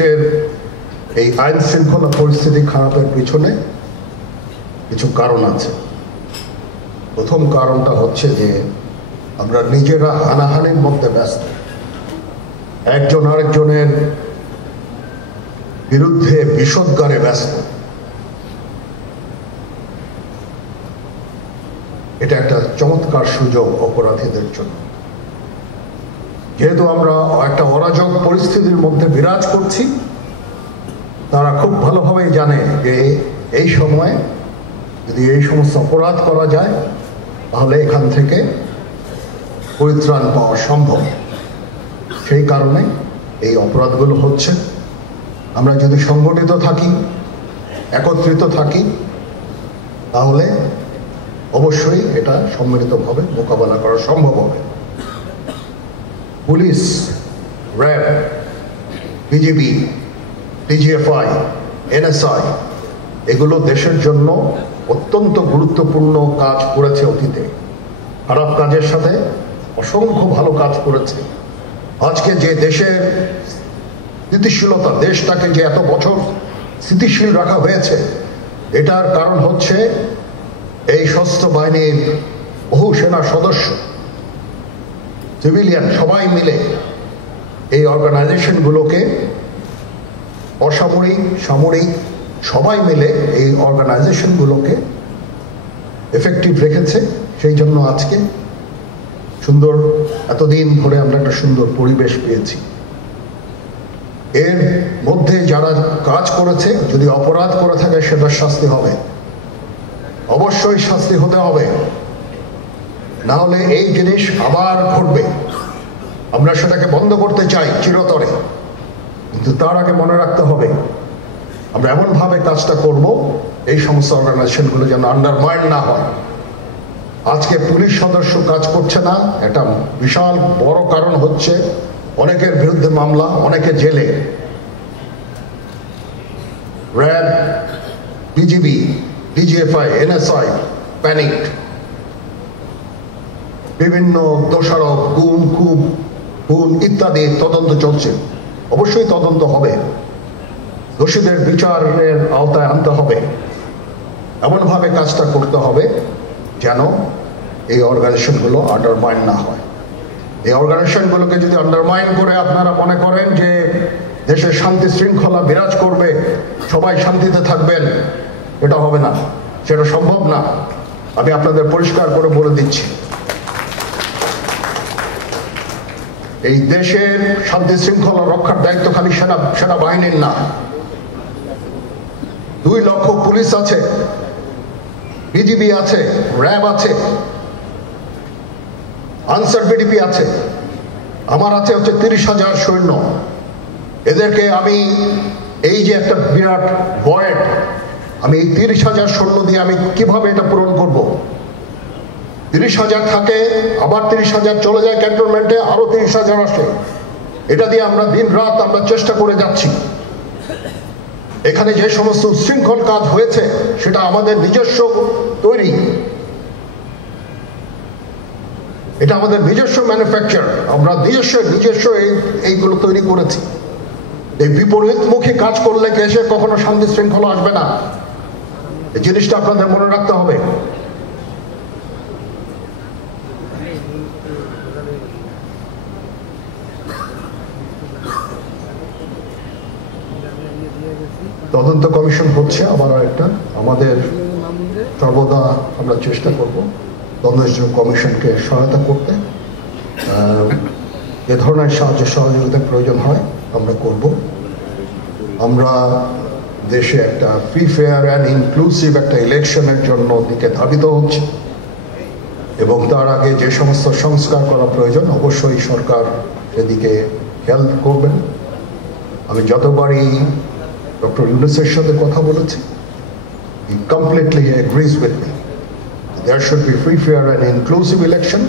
দেশের এই আইন শৃঙ্খলা পরিস্থিতি খারাপের পিছনে কিছু কারণ আছে। প্রথম কারণটা হচ্ছে যে আমরা নিজেরা হানাহানির মধ্যে ব্যস্ত, একজন আরেকজনের বিরুদ্ধে বিষোদ্গারে ব্যস্ত। এটা একটা চমৎকার সুযোগ অপরাধীদের জন্য। যেহেতু আমরা একটা অরাজক পরিস্থিতির মধ্যে বিরাজ করছি, তারা খুব ভালোভাবেই জানে যে এই সময় যদি এই সমস্ত অপরাধ করা যায় তাহলে এখান থেকে পরিত্রাণ পাওয়া সম্ভব। সেই কারণে এই অপরাধগুলো হচ্ছে। আমরা যদি সংগঠিত থাকি, একত্রিত থাকি, তাহলে অবশ্যই এটা সম্মিলিতভাবে মোকাবেলা করা সম্ভব হবে। Police, RAB, BGB, DGFI, NSI এগুলো দেশের জন্য অত্যন্ত গুরুত্বপূর্ণ কাজ করেছে অতীতে। খারাপ কাজের সাথে অসংখ্য ভালো কাজ করেছে। আজকে যে দেশের স্থিতিশীলতা, দেশটাকে যে এত বছর স্থিতিশীল রাখা হয়েছে, এটার কারণ হচ্ছে এই সশস্ত্র বাহিনীর বহু সেনা সদস্য, সিভিলিয়ান সবাই মিলে এই অর্গানাইজেশনগুলোকে, অসামরিক, সামরিক সবাই মিলে এই অর্গানাইজেশনগুলোকে এফেক্টিভ রেখেছে। সেই জন্য আজকে সুন্দর, এতদিন ধরে আমরা একটা সুন্দর পরিবেশ পেয়েছি। এর মধ্যে যারা কাজ করেছে, যদি অপরাধ করে থাকে সেটার শাস্তি হবে, অবশ্যই শাস্তি হতে হবে, না হলে এই জিনিস আবার ঘটবে। আমরা সেটাকে বন্ধ করতে চাই চিরতরে, কিন্তু তার আগে মনে রাখতে হবে আমরা এমনভাবে কাজটা করব এই সমস্ত অর্গানাইজেশনগুলো যেন আন্ডারমাইন না হয়। আজকে পুলিশ সদস্য কাজ করছে না, একটা বিশাল বড় কারণ হচ্ছে অনেকের বিরুদ্ধে মামলা, অনেকে জেলে। RAB, BGB, DGFI, NSI panic, বিভিন্ন দোষারোপ, খুন ইত্যাদি তদন্ত চলছে। অবশ্যই তদন্ত হবে, দোষীদের বিচারের আওতায় আনতে হবে। এমনভাবে কাজটা করতে হবে যেন এই অর্গানাইজেশনগুলো আন্ডারমাইন না হয়। এই অর্গানাইজেশনগুলোকে যদি আন্ডারমাইন করে আপনারা মনে করেন যে দেশের শান্তি শৃঙ্খলা বিরাজ করবে, সবাই শান্তিতে থাকবেন, এটা হবে না, সেটা সম্ভব না। আমি আপনাদের পরিষ্কার করে বলে দিচ্ছি, এই দেশের শান্তি শৃঙ্খলা রক্ষার দায়িত্ব খালি সেনাবাহিনীর না। 2 লক্ষ পুলিশ আছে, বিজিবি আছে, র্যাব আছে, আনসার বিডিপি আছে, আমার আছে হচ্ছে 30,000 সৈন্য। এদেরকে আমি এই যে একটা বিরাট ভয়েড, আমি এই 30,000 সৈন্য দিয়ে আমি কিভাবে এটা পূরণ করব? 30,000 থাকে, আবার 30,000 চলে যায় ক্যান্টনমেন্টে, আরো 30,000 আসে। এটা দিয়ে আমরা দিন রাত আমরা চেষ্টা করে যাচ্ছি। এখানে যে সমস্ত উচ্ছৃঙ্খল কাজ হয়েছে সেটা আমাদের নিজস্ব তৈরি, এটা আমাদের নিজস্ব ম্যানুফ্যাকচার, আমরা নিজস্ব এইগুলো তৈরি করেছি। এই বিপরীতমুখী কাজ করলে দেশে কখনো শান্তি শৃঙ্খলা আসবে না, এই জিনিসটা আপনাদের মনে রাখতে হবে। তদন্ত কমিশন হচ্ছে আবার একটা, আমাদের সর্বদা আমরা চেষ্টা করব তদন্ত কমিশনকে সহায়তা করতে। যে ধরনের সাহায্য সহযোগিতার প্রয়োজন হয় আমরা করব। আমরা দেশে একটা ফ্রি, ফেয়ার অ্যান্ড ইনক্লুসিভ একটা ইলেকশনের জন্য দিকে ধাবিত হচ্ছে, এবং তার আগে যে সমস্ত সংস্কার করা প্রয়োজন অবশ্যই সরকার সেদিকে খেয়াল করবেন। আমি যতবারই ডক্টর ইউনূসের সাথে কথা বলেছি, he completely agrees with me. There should be free, fair and inclusive election.